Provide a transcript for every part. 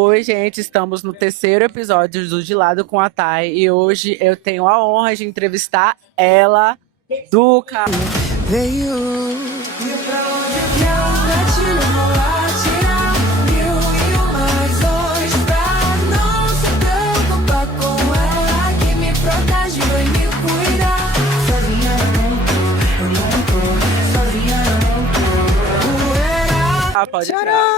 Oi, gente, estamos no terceiro episódio do De Lado com a Thay e hoje eu tenho a honra de entrevistar ela, Duca. Veio e pra onde eu quero gatilho rolar, tirar mil e umas hoje pra não se preocupar com ela que me protege, vai me cuidar. Sozinha eu não tô, sozinha eu não tô. Ah, pode entrar.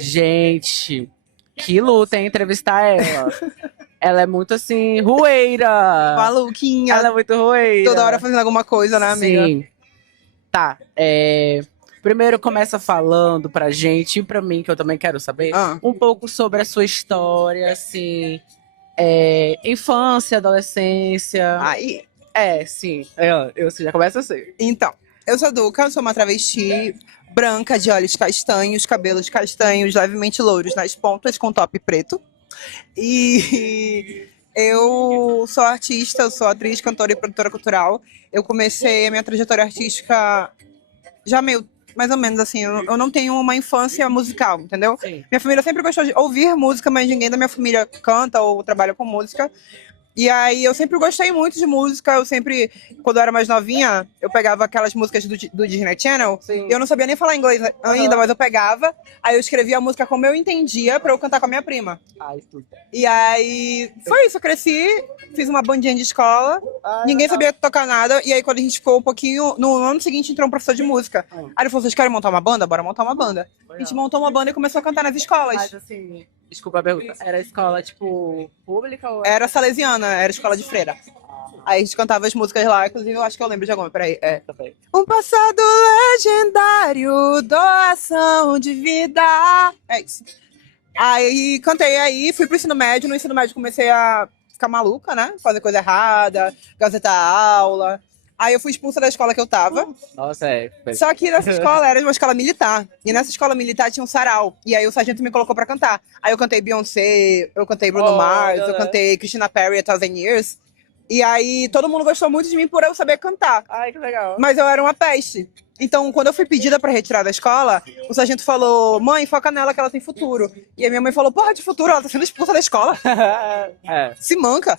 Gente, que luta, hein, entrevistar ela. Ela é muito assim, rueira. Maluquinha. Ela é muito rueira. Toda hora fazendo alguma coisa, né, amiga? Sim. Tá, primeiro começa falando pra gente e pra mim, que eu também quero saber, um pouco sobre a sua história, assim, infância, adolescência. Aí. Sim. Eu já começo assim. Então, eu sou Duca, sou uma travesti branca, de olhos castanhos, cabelos castanhos, levemente louros nas pontas, com top preto. E eu sou artista, eu sou atriz, cantora e produtora cultural. Eu comecei a minha trajetória artística já meio, mais ou menos assim, eu não tenho uma infância musical, entendeu? Sim. Minha família sempre gostou de ouvir música, mas ninguém da minha família canta ou trabalha com música. E aí eu sempre gostei muito de música, eu sempre, quando eu era mais novinha, eu pegava aquelas músicas do Disney Channel, Sim. eu não sabia nem falar inglês ainda, mas eu pegava, aí eu escrevia a música como eu entendia pra eu cantar com a minha prima. Tudo. E aí, foi isso, eu cresci, fiz uma bandinha de escola, ninguém sabia tocar nada, e aí quando a gente ficou um pouquinho, no ano seguinte entrou um professor de música. Aí ele falou, vocês querem montar uma banda? Bora montar uma banda. A gente montou uma banda e começou a cantar nas escolas. Mas assim, desculpa a pergunta, era escola, tipo, pública ou... Era salesiana, era escola de freira. Aí a gente cantava as músicas lá, inclusive eu acho que eu lembro de alguma, peraí. Um passado legendário, doação de vida. É isso. Aí cantei aí, fui pro ensino médio. No ensino médio comecei a ficar maluca, né? Fazer coisa errada, gazetar aula. Aí eu fui expulsa da escola que eu tava. Nossa, Só que nessa escola era uma escola militar. E nessa escola militar tinha um sarau. E aí o sargento me colocou pra cantar. Aí eu cantei Beyoncé, eu cantei Bruno Mars, eu cantei Christina Perri, A Thousand Years. E aí todo mundo gostou muito de mim por eu saber cantar. Ai, que legal. Mas eu era uma peste. Então, quando eu fui pedida pra retirar da escola, o sargento falou, mãe, foca nela que ela tem futuro. E a minha mãe falou, porra, de futuro? Ela tá sendo expulsa da escola. Se manca.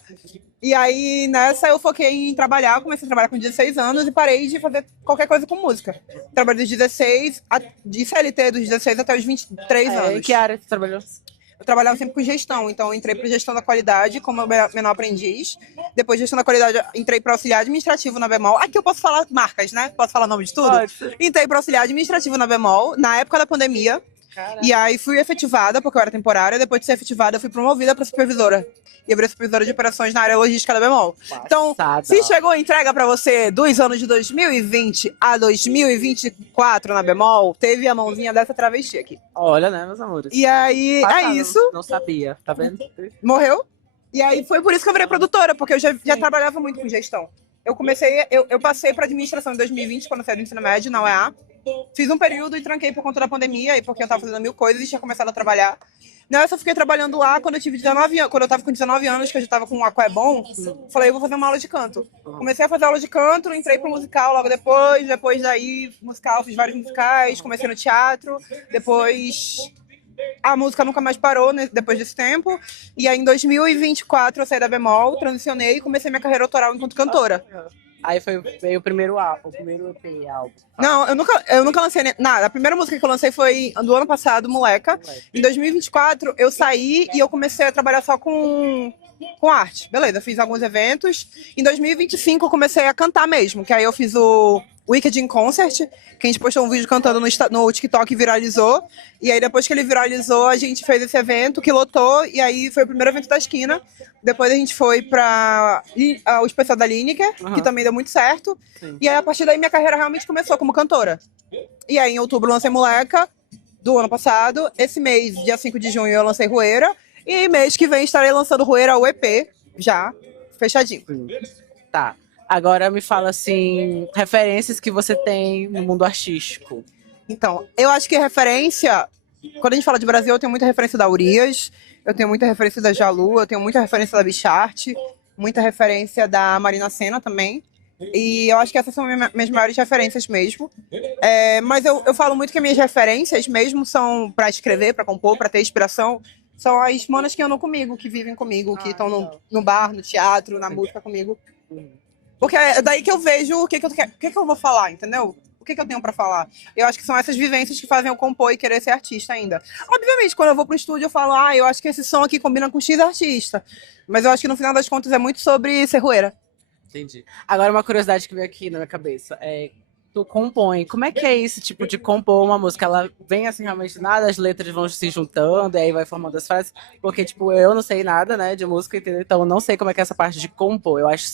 E aí, nessa, eu foquei em trabalhar. Comecei a trabalhar com 16 anos e parei de fazer qualquer coisa com música. Trabalhei dos 16, de CLT dos 16 até os 23 anos. Em que área você trabalhou? Eu trabalhava sempre com gestão, então eu entrei para gestão da qualidade como menor aprendiz. Depois de gestão da qualidade, entrei para auxiliar administrativo na Bemol. Aqui eu posso falar marcas, né? Posso falar nome de tudo? Pode. Entrei para auxiliar administrativo na Bemol, na época da pandemia. Caraca. E aí fui efetivada, porque eu era temporária. Depois de ser efetivada, eu fui promovida para supervisora. E eu virei supervisora de operações na área logística da Bemol. Então, se chegou a entrega para você dos anos de 2020 a 2024 na Bemol, teve a mãozinha dessa travesti aqui. Olha, né, meus amores? E aí, Passado, é isso. Não sabia, tá vendo? Morreu. E aí foi por isso que eu virei produtora, porque eu já trabalhava muito com gestão. Eu passei para administração em 2020, quando eu saí do ensino médio, na UEA. Fiz um período e tranquei por conta da pandemia, e porque eu tava fazendo mil coisas e tinha começado a trabalhar. Nessa, eu fiquei trabalhando lá quando eu tive 19 anos. Quando eu tava com 19 anos, que eu já tava com um aquebom, falei, eu vou fazer uma aula de canto. Comecei a fazer aula de canto, entrei pro musical logo depois daí, musical, fiz vários musicais, comecei no teatro, depois a música nunca mais parou, né, depois desse tempo. E aí, em 2024, eu saí da Bemol, transicionei e comecei minha carreira autoral enquanto cantora. Aí veio o primeiro álbum, o primeiro EP álbum. Não, eu nunca lancei nada. A primeira música que eu lancei foi do ano passado, Moleca. Em 2024, eu saí e eu comecei a trabalhar só com arte. Beleza, fiz alguns eventos. Em 2025, eu comecei a cantar mesmo, que aí eu fiz o Wicked in Concert, que a gente postou um vídeo cantando no TikTok e viralizou. E aí, depois que ele viralizou, a gente fez esse evento que lotou. E aí, foi o primeiro evento da esquina. Depois a gente foi para o especial da Lineker, que também deu muito certo. Sim. E aí, a partir daí, minha carreira realmente começou como cantora. E aí, em outubro, eu lancei Moleca, do ano passado. Esse mês, dia 5 de junho, eu lancei Rueira. E mês que vem, estarei lançando Rueira, o EP, já fechadinho. Tá. Agora me fala, assim, referências que você tem no mundo artístico. Então, eu acho que referência... Quando a gente fala de Brasil, eu tenho muita referência da Urias, eu tenho muita referência da Jalu, eu tenho muita referência da Bicharte. muita referência da Marina Sena também. E eu acho que essas são minhas maiores referências mesmo. Mas eu falo muito que minhas referências mesmo são para escrever, para compor, para ter inspiração. São as manas que andam comigo, que vivem comigo, que estão no bar, no teatro, na música comigo. Porque é daí que eu vejo o que eu vou falar, entendeu? O que eu tenho pra falar? Eu acho que são essas vivências que fazem eu compor e querer ser artista ainda. Obviamente, quando eu vou pro estúdio, eu falo, eu acho que esse som aqui combina com X artista. Mas eu acho que no final das contas é muito sobre ser rueira. Entendi. Agora, uma curiosidade que veio aqui na minha cabeça tu compõe. Como é que é esse tipo de compor uma música? Ela vem assim realmente nada, as letras vão se juntando, e aí vai formando as frases. Porque, tipo, eu não sei nada, né, de música, entendeu? Então eu não sei como é que é essa parte de compor. Eu acho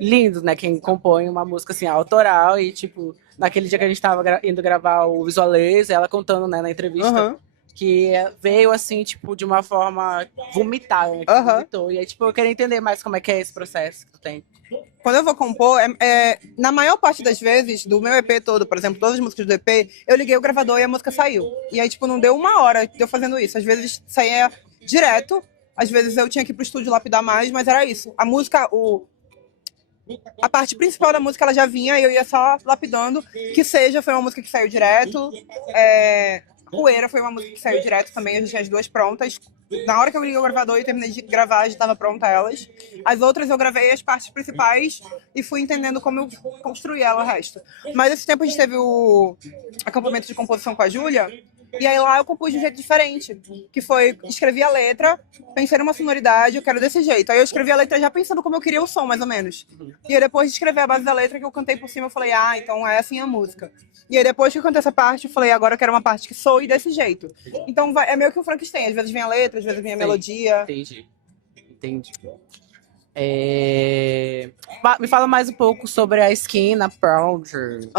lindo, né, quem compõe uma música assim, autoral e, tipo, naquele dia que a gente tava indo gravar o Visualize, ela contando, né, na entrevista. Que veio, assim, tipo, de uma forma vomitada, né? Que vomitou. E aí, tipo, eu queria entender mais como é que é esse processo que tu tem. Quando eu vou compor, na maior parte das vezes, do meu EP todo, por exemplo, todas as músicas do EP, eu liguei o gravador e a música saiu. E aí, tipo, não deu uma hora de eu fazendo isso. Às vezes saía direto, às vezes eu tinha que ir pro estúdio lapidar mais, mas era isso. A música, a parte principal da música, ela já vinha e eu ia só lapidando. Que seja, foi uma música que saiu direto. Poeira foi uma música que saiu direto também, eu já tinha as duas prontas. Na hora que eu liguei o gravador e terminei de gravar, já estava pronta elas. As outras eu gravei as partes principais e fui entendendo como eu construí ela, o resto. Mas esse tempo a gente teve o acampamento de composição com a Júlia, e aí lá eu compus de um jeito diferente, que foi, escrevi a letra, pensei numa sonoridade, eu quero desse jeito. Aí eu escrevi a letra já pensando como eu queria o som, mais ou menos. E aí depois de escrever a base da letra, que eu cantei por cima, eu falei, então é assim a música. E aí depois que eu cantei essa parte, eu falei, agora eu quero uma parte que soe desse jeito. Então é meio que um Frankenstein, às vezes vem a letra, às vezes vem a melodia. Entendi. Me fala mais um pouco sobre a Esquina Project.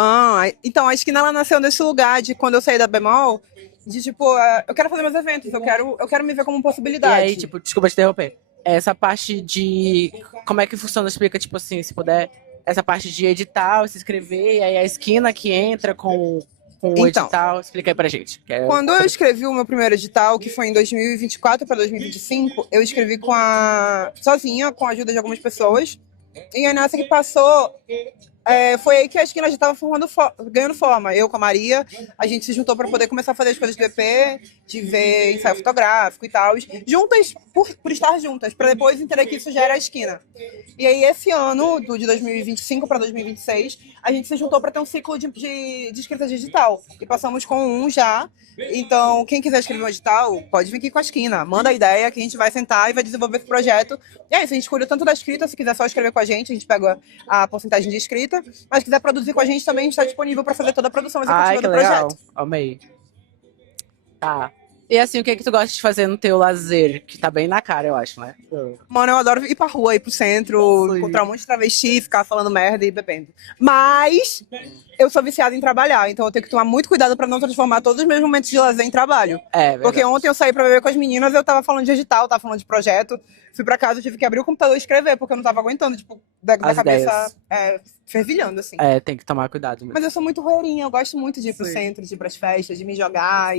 Então a Esquina, ela nasceu nesse lugar de quando eu saí da Bemol, de tipo, eu quero fazer meus eventos, eu quero me ver como possibilidade. E aí, tipo, desculpa te interromper. Essa parte de como é que funciona, explica, tipo assim, se puder, essa parte de edital, se inscrever, e aí a Esquina que entra com o edital, explica aí pra gente. Quando eu escrevi o meu primeiro edital, que foi em 2024 para 2025, eu escrevi sozinha, com a ajuda de algumas pessoas. E aí nessa que passou, foi aí que a Esquina já estava ganhando forma. Eu com a Maria, a gente se juntou para poder começar a fazer as coisas do EP, de ver ensaio fotográfico e tal, juntas, por estar juntas, para depois entender que isso já era a Esquina. E aí esse ano, de 2025 para 2026, a gente se juntou para ter um ciclo de escrita digital. E passamos com um já. Então, quem quiser escrever um edital, pode vir aqui com a Esquina. Manda a ideia que a gente vai sentar e vai desenvolver esse projeto. E é isso, a gente cuida tanto da escrita, se quiser só escrever com a gente pega a porcentagem de escrita. Mas se quiser produzir com a gente também, a gente está disponível para fazer toda a produção executiva do projeto. Legal. Amei. Tá. E assim, o que tu gosta de fazer no teu lazer? Que tá bem na cara, eu acho, né? Mano, eu adoro ir pra rua, ir pro centro, encontrar um monte de travesti, ficar falando merda e bebendo. Mas eu sou viciada em trabalhar, então eu tenho que tomar muito cuidado pra não transformar todos os meus momentos de lazer em trabalho. Porque ontem eu saí pra beber com as meninas, eu tava falando de edital, tava falando de projeto. Fui pra casa, eu tive que abrir o computador e escrever, porque eu não tava aguentando, tipo, da cabeça fervilhando, assim. Tem que tomar cuidado mesmo. Mas eu sou muito roeirinha, eu gosto muito de ir pro centro, de ir pras festas, de me jogar.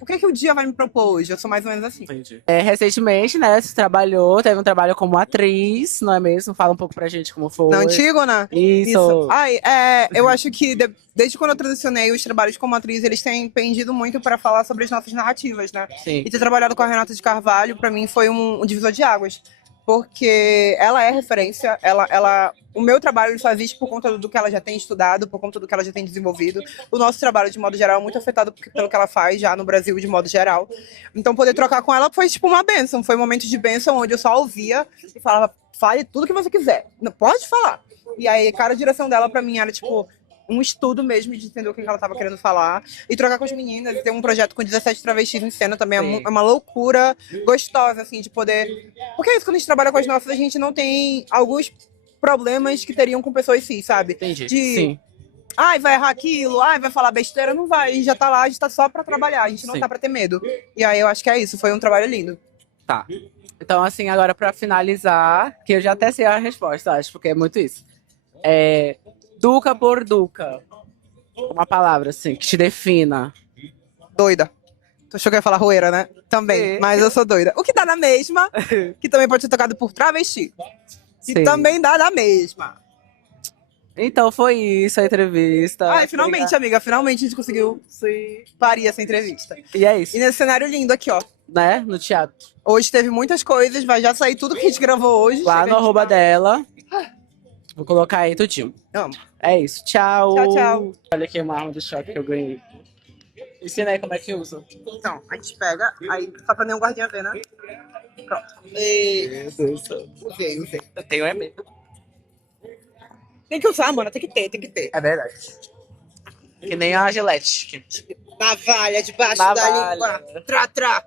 O que o dia vai me propor hoje? Eu sou mais ou menos assim. Entendi. Recentemente, né, você teve um trabalho como atriz, não é mesmo? Fala um pouco pra gente como foi. Na Antígona? Isso. Eu acho que desde quando eu transicionei, os trabalhos como atriz, eles têm pendido muito para falar sobre as nossas narrativas, né? Sim. E ter trabalhado com a Renata de Carvalho, para mim, foi um divisor de águas. Porque ela é referência, o meu trabalho só existe por conta do que ela já tem estudado, por conta do que ela já tem desenvolvido. O nosso trabalho, de modo geral, é muito afetado pelo que ela faz já no Brasil, de modo geral. Então, poder trocar com ela foi tipo uma bênção. Foi um momento de bênção onde eu só ouvia e falava, fale tudo que você quiser. Não, pode falar. E aí, cara, a direção dela, pra mim, era tipo um estudo mesmo de entender o que ela estava querendo falar e trocar com as meninas. E ter um projeto com 17 travestis em cena também é uma loucura gostosa, assim, de poder... Porque é isso, quando a gente trabalha com as nossas, a gente não tem alguns problemas que teriam com pessoas cis, sabe? Entendi. Sim. Vai errar aquilo, vai falar besteira, não vai. A gente já tá lá, a gente tá só pra trabalhar, a gente não tá pra ter medo. E aí eu acho que é isso, foi um trabalho lindo. Tá. Então, assim, agora pra finalizar, que eu já até sei a resposta, acho, porque é muito isso. Duca por Duca. Uma palavra, assim, que te defina. Doida. Tu achou que eu ia falar roeira, né? Também, mas eu sou doida. O que dá na mesma, que também pode ser tocado por travesti. E Sim. também dá na mesma. Então foi isso a entrevista. Ai, finalmente, amiga, finalmente a gente conseguiu parir essa entrevista. E é isso, E nesse cenário lindo aqui, ó. né? No teatro. Hoje teve muitas coisas, vai já sair tudo que a gente gravou hoje. Lá Chega, no a gente arroba tá- dela. Vou colocar aí tudinho. Amo. É isso. Tchau. Tchau, tchau. Olha aqui uma arma do choque que eu ganhei. Ensina aí como é que usa. Então, a gente pega, aí só pra nenhum guardinha ver, né? Pronto. E... Usei. Eu tenho é medo. Tem que usar, mano, tem que ter. É verdade. Que nem a Gillette. Navalha debaixo Navalha. da língua. Trá.